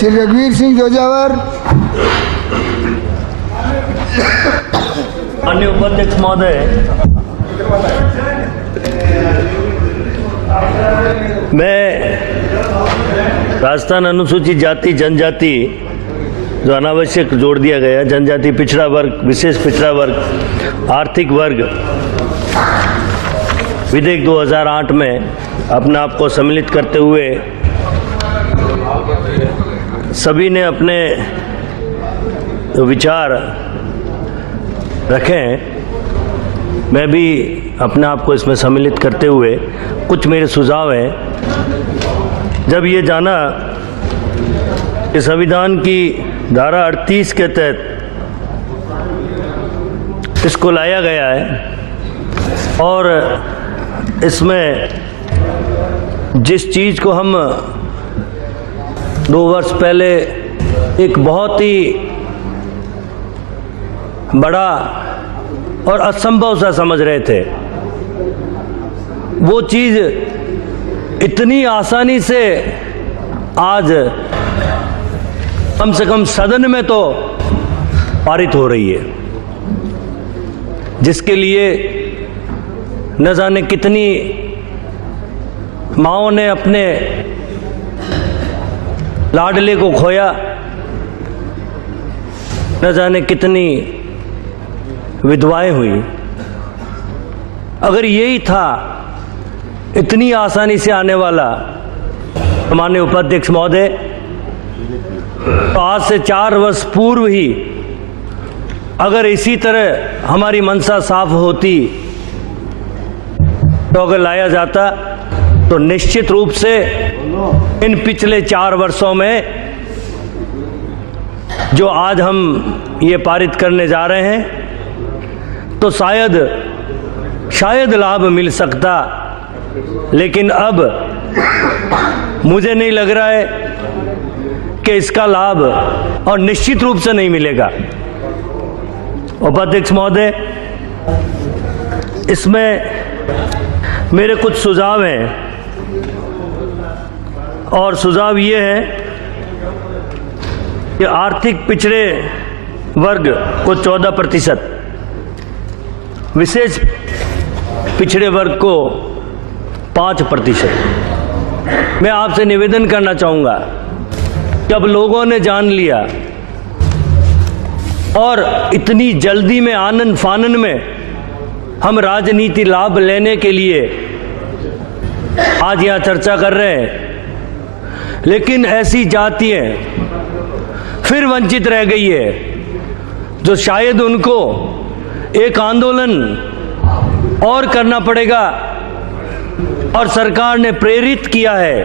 श्री रघुवीर सिंह जोजावर। माननीय उपाध्यक्ष महोदय, मैं राजस्थान अनुसूचित जाति जनजाति जो अनावश्यक जोड़ दिया गया, जनजाति पिछड़ा वर्ग, विशेष पिछड़ा वर्ग, आर्थिक वर्ग विधेयक 2008 में अपने आप को सम्मिलित करते हुए सभी ने अपने विचार रखे हैं। मैं भी अपने आप को इसमें सम्मिलित करते हुए कुछ मेरे सुझाव हैं। जब ये जाना कि संविधान की धारा 38 के तहत इसको लाया गया है और इसमें जिस चीज़ को हम 2 वर्ष पहले एक बहुत ही बड़ा और असंभव सा समझ रहे थे, वो चीज़ इतनी आसानी से आज कम से कम सदन में तो पारित हो रही है, जिसके लिए न जाने कितनी माँओं ने अपने लाडले को खोया, न जाने कितनी विधवाएं हुई। अगर यही था इतनी आसानी से आने वाला, माननीय उपाध्यक्ष महोदय, तो आज से 4 वर्ष पूर्व ही अगर इसी तरह हमारी मंशा साफ होती तो अगर लाया जाता तो निश्चित रूप से इन पिछले 4 वर्षों में जो आज हम ये पारित करने जा रहे हैं तो शायद लाभ मिल सकता, लेकिन अब मुझे नहीं लग रहा है कि इसका लाभ और निश्चित रूप से नहीं मिलेगा। उपाध्यक्ष महोदय, इसमें मेरे कुछ सुझाव हैं और सुझाव ये है कि आर्थिक पिछड़े वर्ग को 14%, विशेष पिछड़े वर्ग को 5%। मैं आपसे निवेदन करना चाहूँगा कि अब लोगों ने जान लिया और इतनी जल्दी में आनन फानन में हम राजनीति लाभ लेने के लिए आज यहाँ चर्चा कर रहे हैं, लेकिन ऐसी जातियाँ फिर वंचित रह गई है जो शायद उनको एक आंदोलन और करना पड़ेगा और सरकार ने प्रेरित किया है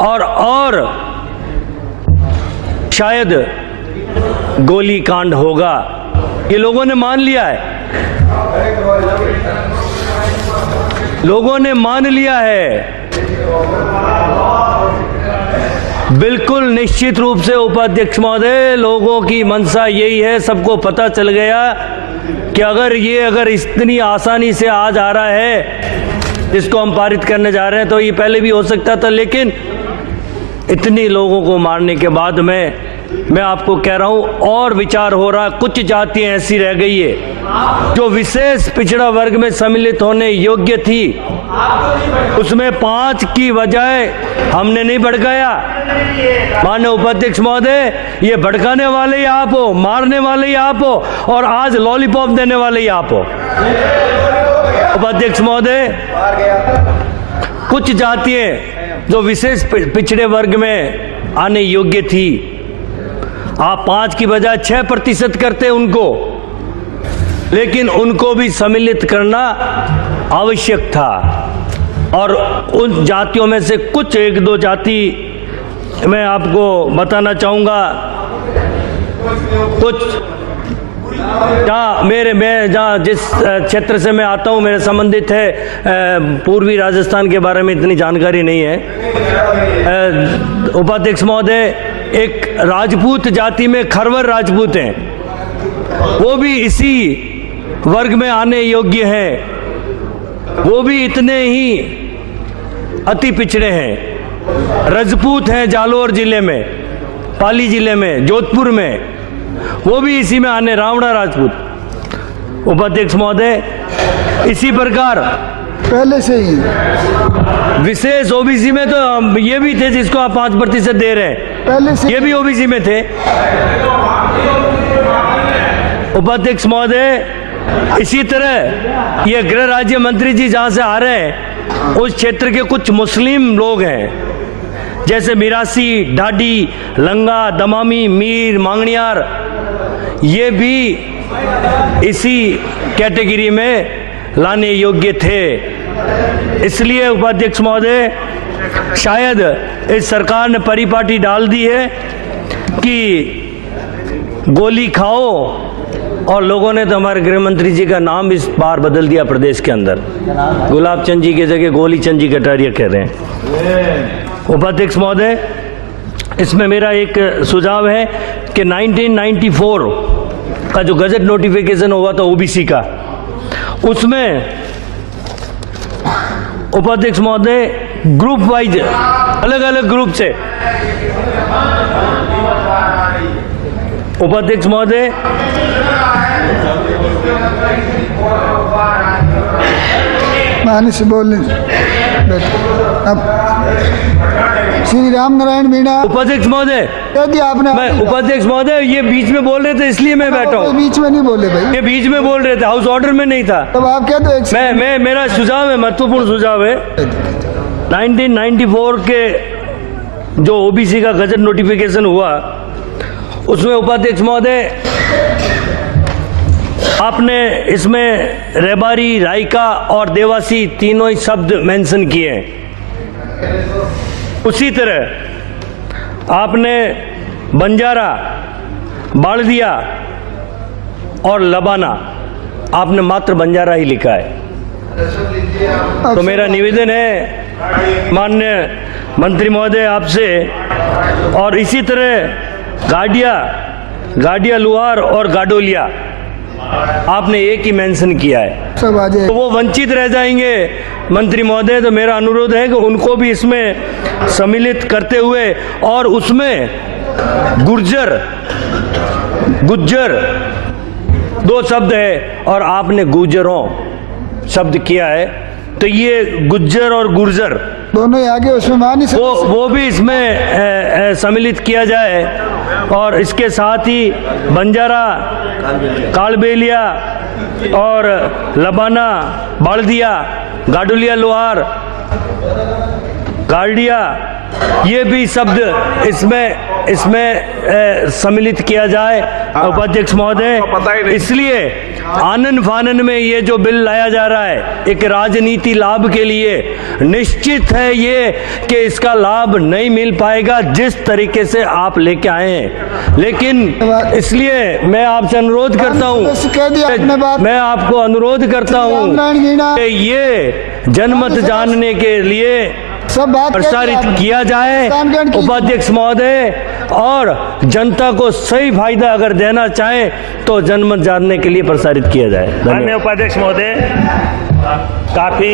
और शायद गोली कांड होगा, ये लोगों ने मान लिया है। लोगों ने मान लिया है। बिल्कुल निश्चित रूप से उपाध्यक्ष महोदय, लोगों की मंशा यही है, सबको पता चल गया कि अगर इतनी आसानी से आज आ रहा है इसको हम पारित करने जा रहे हैं तो ये पहले भी हो सकता था, लेकिन इतनी लोगों को मारने के बाद मैं आपको कह रहा हूं और विचार हो रहा। कुछ जातियां ऐसी रह गई है जो विशेष पिछड़ा वर्ग में सम्मिलित होने योग्य थी, उसमें 5 की बजाय हमने नहीं भड़काया। माननीय उपाध्यक्ष महोदय, ये भड़काने वाले ही आप हो, मारने वाले ही आप हो और आज लॉलीपॉप देने वाले ही आप हो। उपाध्यक्ष महोदय, कुछ जातियां जो विशेष पिछड़े वर्ग में आने योग्य थी, आप 5 की बजाय 6% करते उनको, लेकिन उनको भी सम्मिलित करना आवश्यक था। और उन जातियों में से कुछ 1-2 जाति मैं आपको बताना चाहूँगा। कुछ जहाँ जिस क्षेत्र से मैं आता हूँ मेरे संबंधित है, पूर्वी राजस्थान के बारे में इतनी जानकारी नहीं है। उपाध्यक्ष महोदय, एक राजपूत जाति में खरवर राजपूत हैं, वो भी इसी वर्ग में आने योग्य हैं, वो भी इतने ही अति पिछड़े हैं। रजपूत हैं जालोर जिले में, पाली जिले में, जोधपुर में, वो भी इसी में आने, रावणा राजपूत। उपाध्यक्ष महोदय, इसी प्रकार पहले से ही विशेष ओबीसी में तो ये भी थे जिसको आप 5% दे रहे हैं, पहले से ये भी ओबीसी में थे। उपाध्यक्ष महोदय, इसी तरह ये गृह राज्य मंत्री जी जहां से आ रहे हैं उस क्षेत्र के कुछ मुस्लिम लोग हैं, जैसे मिरासी, ढाडी, लंगा, दमामी, मीर, मांगणियार, ये भी इसी कैटेगरी में लाने योग्य थे। इसलिए उपाध्यक्ष महोदय, शायद इस सरकार ने परिपाटी डाल दी है कि गोली खाओ, और लोगों ने तो हमारे गृह मंत्री जी का नाम इस बार बदल दिया प्रदेश के अंदर, गुलाब चंद जी की जगह गोली चंद जी कटारिया कह रहे हैं। उपाध्यक्ष महोदय, इसमें मेरा एक सुझाव है कि 1994 का जो गजट नोटिफिकेशन हुआ था ओबीसी का, उसमें उपाध्यक्ष महोदय ग्रुप वाइज, अलग अलग ग्रुप से, उपाध्यक्ष महोदय मानी से बोल अब श्री राम नारायण मीणा। उपाध्यक्ष महोदय, कह दिया आपने। मैं उपाध्यक्ष महोदय, ये बीच में बोल रहे थे इसलिए मैं बैठा हूँ। बीच में नहीं बोले भाई, ये बीच में बोल रहे थे, हाउस ऑर्डर में नहीं था। तब आप क्या दो एक मैं मेरा सुझाव है, महत्वपूर्ण सुझाव है। 1994 के जो ओबीसी का गजट नोटिफिकेशन हुआ, उसमें उपाध्यक्ष महोदय आपने इसमें रेबारी, राइका और देवासी तीनों ही शब्द मेंशन किए हैं। उसी तरह आपने बंजारा, बालदिया और लबाना, आपने मात्र बंजारा ही लिखा है। तो मेरा निवेदन है माननीय मंत्री महोदय आपसे, और इसी तरह गाडिया लुहार और गाडोलिया आपने एक ही मेंशन किया है, सब आ जाए, तो वो वंचित रह जाएंगे मंत्री महोदय। तो मेरा अनुरोध है कि उनको भी इसमें सम्मिलित करते हुए, और उसमें गुज्जर 2 शब्द है और आपने गुजरों शब्द किया है, तो ये गुज्जर और गुर्जर दोनों ही आगे उसमें मानी से वो भी इसमें सम्मिलित किया जाए। और इसके साथ ही बंजारा, कालबेलिया और लबाना, बालदिया, गाडुलिया लोहार, गार्डिया, ये भी शब्द इसमें सम्मिलित किया जाए उपाध्यक्ष महोदय। इसलिए आनन फानन में ये जो बिल लाया जा रहा है एक राजनीति लाभ के लिए, निश्चित है ये कि इसका लाभ नहीं मिल पाएगा जिस तरीके से आप लेके आए हैं। लेकिन इसलिए मैं आपसे अनुरोध करता हूं, मैं आपको अनुरोध करता हूं कि ये जनमत जानने के लिए सब बात प्रसारित किया जाए उपाध्यक्ष महोदय, और जनता को सही फायदा अगर देना चाहे तो जनमत जानने के लिए प्रसारित किया जाए। धन्यवाद उपाध्यक्ष महोदय, काफी